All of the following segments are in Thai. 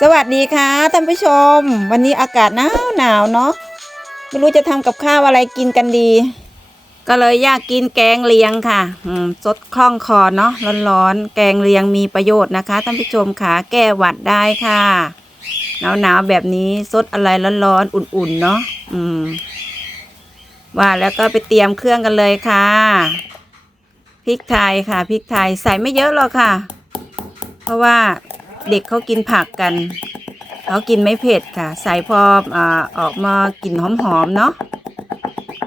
สวัสดีค่ะท่านผู้ชม วันนี้อากาศหนาวหนาวเนาะไม่รู้จะทำกับข้าวอะไรกินกันดี ก็เลยอยากกินแกงเลียงค่ะสดคล่องคอเนาะร้อนๆแกงเลียงมีประโยชน์นะคะท่านผู้ชมค่ะแก้หวัดได้ค่ะหนาวหนาวๆแบบนี้สดอะไรร้อนๆอุ่นๆเนาะอืม ว่าแล้วก็ไปเตรียมเครื่องกันเลยค่ะพริกไทยค่ะพริกไทยใส่ไม่เยอะหรอกค่ะ เพราะว่า เด็กเขากินผักกัน เขากินไม่เผ็ดค่ะ ใส่พออ่าออกมากลิ่นหอมๆเนาะ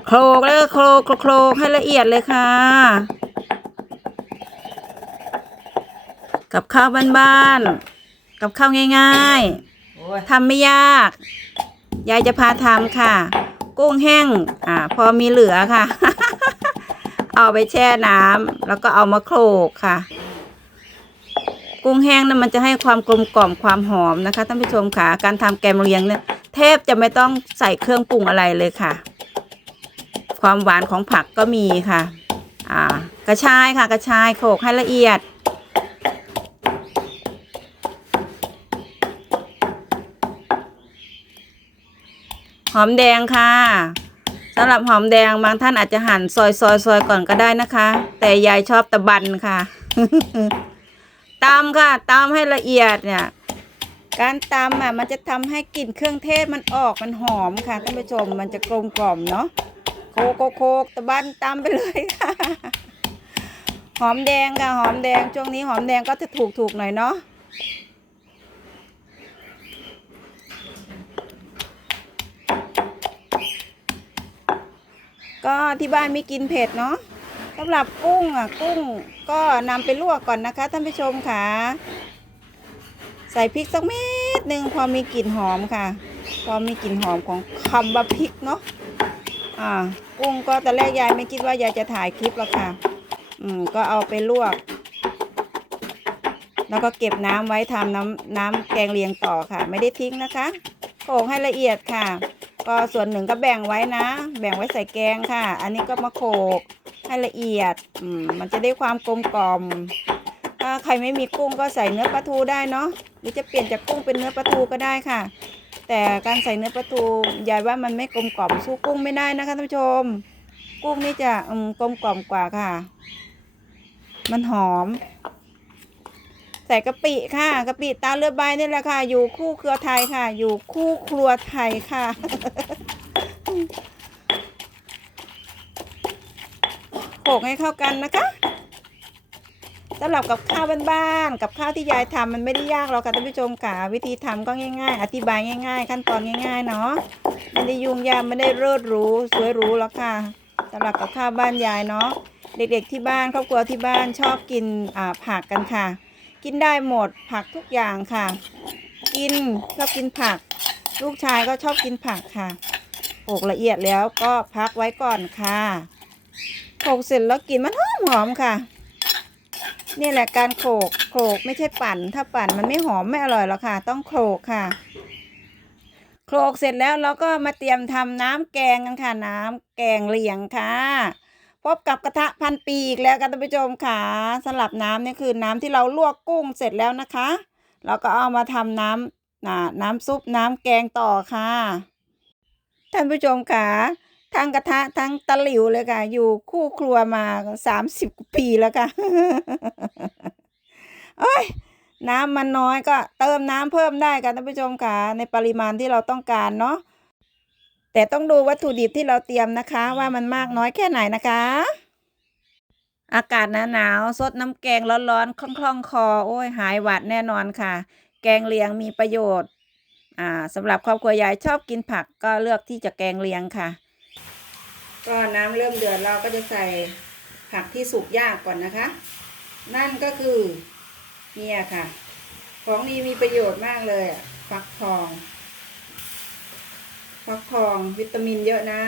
โคลกแล้วก็โคลกโคลกให้ละเอียดเลยค่ะ กับข้าวบ้านๆ กับข้าวง่ายๆทำไม่ยาก ยายจะพาทำค่ะ กุ้งแห้งอ่าพอมีเหลือค่ะ เอาไปแช่น้ำแล้วก็เอามาโขลกค่ะ กุ้งแห้งนั้นมันจะให้ความกลมกล่อมความหอมนะคะท่านผู้ชมค่ะการทำแกงเลียงเนี่ยแทบจะไม่ต้องใส่เครื่องปรุงอะไรเลยค่ะ ความหวานของผักก็มีค่ะอ่ากระชายค่ะกระชายโขกให้ละเอียดหอมแดงค่ะสำหรับหอมแดงบางท่านอาจจะหั่นซอยซอยซอยก่อนก็ได้นะคะ แต่ยายชอบตะบันค่ะ ตำค่ะตำให้ละเอียดเนี่ยการตำอะมันจะทำให้กลิ่นเครื่องเทศมันออกมันหอมค่ะท่านผู้ชมมันจะกลมกล่อมเนาะโคกโคกโคกตะบันตำไปเลยค่ะ หอมแดงค่ะหอมแดงช่วงนี้หอมแดงก็จะถูกถูกๆหน่อยเนาะก็ที่บ้านไม่กินเผ็ดเนาะำหรับกุ้งอะกุ้งก็นำไปลวกก่อนนะคะท่านผู้ชมค่ะ ใส่พริกสักเม็ดหนึ่งพอมีกลิ่นหอมค่ะ พอมีกลิ่นหอมของคำว่าพริกเนาะอ่ากุ้งก็ตอนแรกยายไม่คิดว่ายายจะถ่ายคลิปหรอกค่ะ อืมก็เอาไปลวก แล้วก็เก็บน้ำไว้ทำน้ำน้ำแกงเลียงต่อค่ะ ไม่ได้ทิ้งนะคะโขลกให้ละเอียดค่ะ ก็ส่วนหนึ่งก็แบ่งไว้นะ แบ่งไว้ใส่แกงค่ะ อันนี้ก็มาโขก ให้ละเอียดอืมมันจะได้ความกลมกล่อมถ้าใครไม่มีกุ้งก็ใส่เนื้อปลาทูได้เนาะหรือจะเปลี่ยนจากกุ้งเป็นเนื้อปลาทูก็ได้ค่ะ แต่การใส่เนื้อปลาทูยายว่ามันไม่กลมกล่อมสู้กุ้งไม่ได้นะคะท่านผู้ชม กุ้งนี่จะกลมกล่อมกว่าค่ะ มันหอม ใส่กะปิค่ะกะปิตาเรือใบนี่แหละค่ะ อยู่คู่เครือไทยค่ะ อยู่คู่ครัวไทยค่ะ โขลกให้เข้ากันนะคะสำหรับกับข้าวบ้านๆกับข้าวที่ยายทำมันไม่ได้ยากหรอกค่ะท่านผู้ชมค่ะวิธีทำก็ง่าย ๆ อธิบายง่าย ๆ ขั้นตอนง่าย ๆ เนาะไม่ได้ยุ่งยากไม่ได้เลิศหรูสวยหรูหรอกค่ะสำหรับกับข้าวบ้านยายเนาะเด็กๆที่บ้านครอบครัวที่บ้านชอบกินผักกันค่ะ กินได้หมดผักทุกอย่างค่ะ กินชอบกินผัก ลูกชายก็ชอบกินผักค่ะโขกละเอียดแล้วก็พักไว้ก่อนค่ะ โขกเสร็จแล้วกลินมันหอมหอมค่ะ นี่แหละการโขกโขกไม่ใช่ปั่น ถ้าปั่นมันไม่หอมไม่อร่อยหรอกค่ะ ต้องโขกค่ะโขกเสร็จแล้วเราก็มาเตรียมทำน้ำแกงกันค่ะ น้ำแกงเหลียงค่ะพบกับกระทะพันปีอีกแล้วค่ะท่านผู้ชมค่ะสำหรับน้ำนี่คือน้ำที่เราลวกกุ้งเสร็จแล้วนะคะ เราก็เอามาทำน้ำอ่าน้ำซุปน้ำแกงต่อค่ะ ท่านผู้ชมค่ะ ทั้งกระทะทั้งตะหลิวเลยค่ะ อยู่คู่ครัวมาสามสิบปีแล้วค่ะโอ้ยน้ำมันน้อยก็เติมน้ำเพิ่มได้ค่ะท่านผู้ชมค่ะในปริมาณที่เราต้องการเนาะแต่ต้องดูวัตถุดิบที่เราเตรียมนะคะ ว่ามันมากน้อยแค่ไหนนะคะ อากาศหนาวๆซดน้ำแกงร้อนๆคล่องๆคอ โอ้ย หายหวัดแน่นอนค่ะ แกงเลียงมีประโยชน์ อ่าสำหรับครอบครัวยายชอบกินผักก็เลือกที่จะแกงเลียงค่ะ ก็น้ำเริ่มเดือดเราก็จะใส่ผักที่สุกยากก่อนนะคะ นั่นก็คือเนี่ยค่ะ ของนี้มีประโยชน์มากเลยฟักทองฟักทองวิตามินเยอะนะ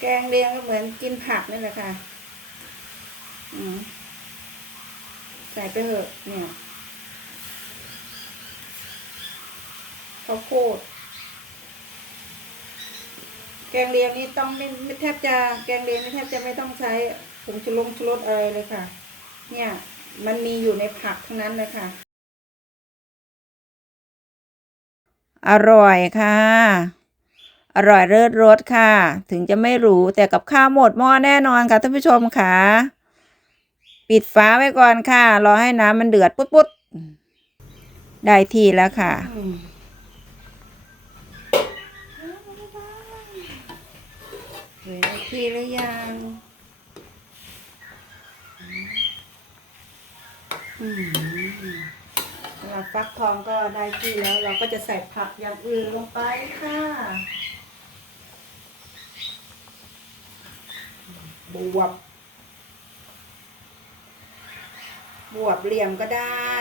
แกงเลียงก็เหมือนกินผักนี่แหละค่ะ อืม ส่ไปเถอะเนี่ยข้าวโพดแกงเลียงนี่ต้องไม่ไม่แทบจะแกงเลียงนี่แทบจะไม่ต้องใช้ผงชูรสชูรสอะไรเลยค่ะ เนี่ย มันมีอยู่ในผักทั้งนั้นเลยค่ะ อร่อยค่ะ อร่อยเลิศรสค่ะ ถึงจะไม่หรูแต่กับข้าวหมดหม้อแน่นอนค่ะท่านผู้ชมค่ะ ปิดฝาไว้ก่อนค่ะ รอให้น้ำมันเดือดปุ๊ดๆได้ที่แล้วค่ะ เห็นได้ที่หรือยัง อืมสำหรับฟักทองก็ได้ที่แล้ว เราก็จะใส่ผักอย่างอื่นลงไปค่ะบวบ บวบเหลี่ยมก็ได้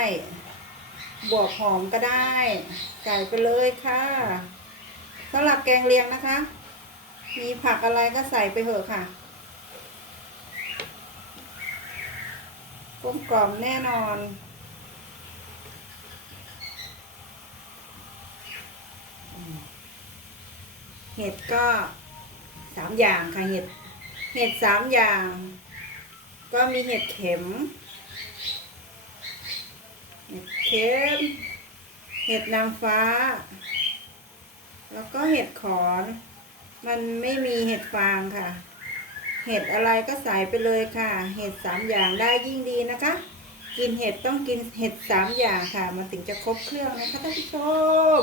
บวบหอมก็ได้ใส่ไปเลยค่ะสำหรับแกงเลียงนะคะ มีผักอะไรก็ใส่ไปเถอะค่ะกลมกล่อมแน่นอนเห็ดก็สามอย่างค่ะเห็ด เห็ดสามอย่าง ก็มีเห็ดเข็ม เห็ดเข็มเห็ดนางฟ้า แล้วก็เห็ดขอน มันไม่มีเห็ดฟางค่ะ เห็ดอะไรก็ใส่ไปเลยค่ะ เห็ดสามอย่างได้ยิ่งดีนะคะ กินเห็ดต้องกินเห็ดสามอย่างค่ะ มันถึงจะครบเครื่องนะคะท่านผู้ชม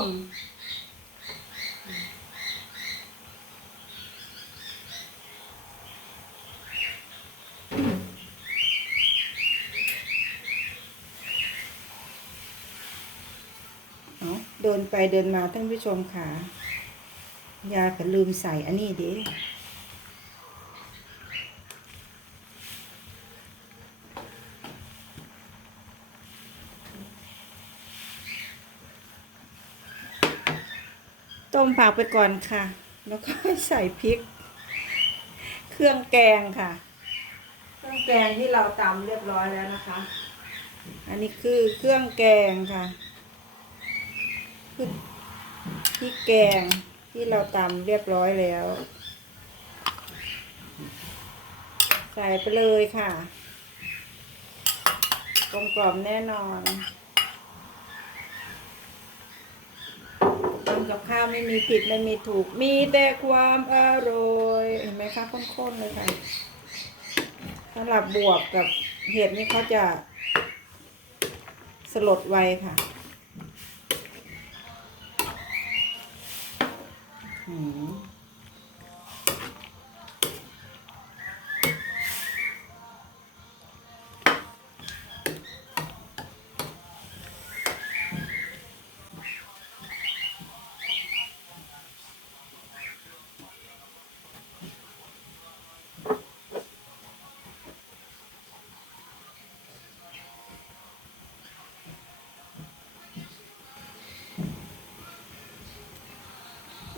เอาเดินไปเดินมาท่านผู้ชมค่ะ ยายก็ลืมใส่อันนี้ดิต้มผักไปก่อนค่ะ แล้วก็ใส่พริก เครื่องแกงค่ะ เครื่องแกงที่เราตำเรียบร้อยแล้วนะคะ อันนี้คือเครื่องแกงค่ะ คือพริกแกงที่เราตำเรียบร้อยแล้ว ใส่ไปเลยค่ะ กลมกล่อมแน่นอนทำกับข้าวไม่มีผิดไม่มีถูกมีแต่ความอร่อยเห็นไหมคะข้นๆเลยค่ะสำหรับบวบกับเห็ดนี่เขาจะสลดไวค่ะ หื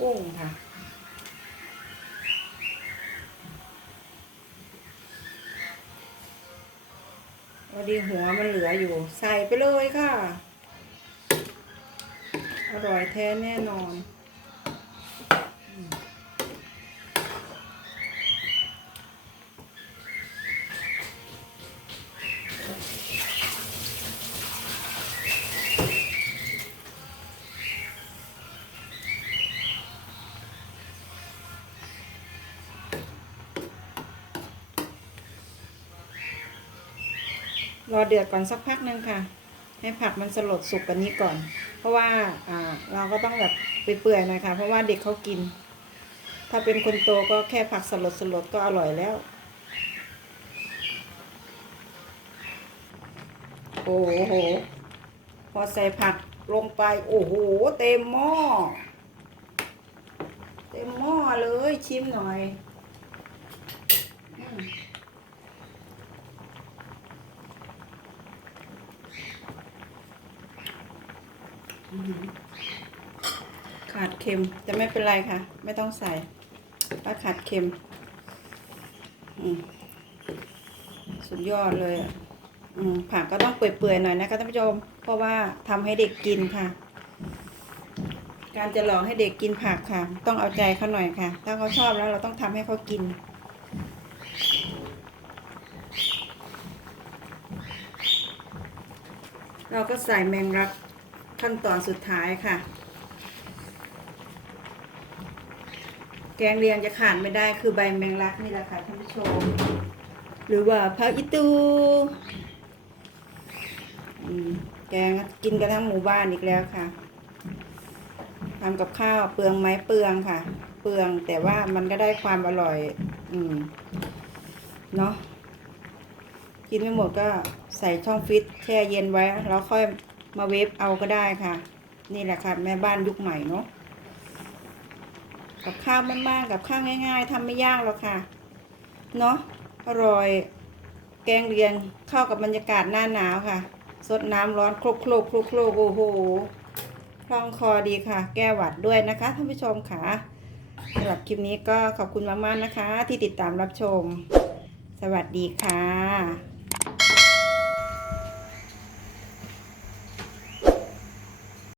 กุ้งค่ะ พอดีหัวมันเหลืออยู่ ใส่ไปเลยค่ะ อร่อยแท้แน่นอน รอเดือดก่อนสักพักหนึ่งค่ะ ให้ผักมันสลดสุกกว่านี้ก่อน เพราะว่าอ่าเราก็ต้องแบบเปื่อยๆหน่อยค่ะ เพราะว่าเด็กเขากิน ถ้าเป็นคนโตก็แค่ผักสลดสลดก็อร่อยแล้ว โอ้โห พอใส่ผักลงไป โอ้โห เต็มหม้อ เต็มหม้อเลยชิมหน่อย ขาดเค็มแต่ไม่เป็นไรค่ะ ไม่ต้องใส่ถ้าขาดเค็มสุดยอดเลยผักก็ต้องเปื่อยๆหน่อยนะคะท่านผู้ชม เพราะว่าทำให้เด็กกินค่ะ การจะหลอกให้เด็กกินผักค่ะ ต้องเอาใจเขาหน่อยค่ะ ถ้าเขาชอบแล้วเราต้องทำให้เขากินเราก็ใส่แมงลัก ขั้นตอนสุดท้ายค่ะ แกงเลียงจะขาดไม่ได้คือใบแมงลักนี่แหละค่ะท่านผู้ชม หรือว่าผักอีตูแกงกินกันทั้งหมู่บ้านอีกแล้วค่ะทำกับข้าวเปลืองไหมเปลืองค่ะ เปลืองแต่ว่ามันก็ได้ความอร่อย อืมเนาะกินไม่หมดก็ใส่ช่องฟิตแช่เย็นไว้ แล้วค่อย มาเวฟเอาก็ได้ค่ะ นี่แหละค่ะ แม่บ้านยุคใหม่เนาะกับข้าวมากๆกับข้าวง่าย ๆทำไม่ยากหรอกค่ะ เนาะอร่อยแกงเลียงเข้ากับบรรยากาศหน้าหนาวค่ะสดน้ำร้อนคลุกคลุกคลุกคลุกโอ้โหคล่องคอดีค่ะ แก้หวัดด้วยนะคะท่านผู้ชมค่ะสำหรับคลิปนี้ก็ขอบคุณมากๆนะคะ ที่ติดตามรับชม สวัสดีค่ะ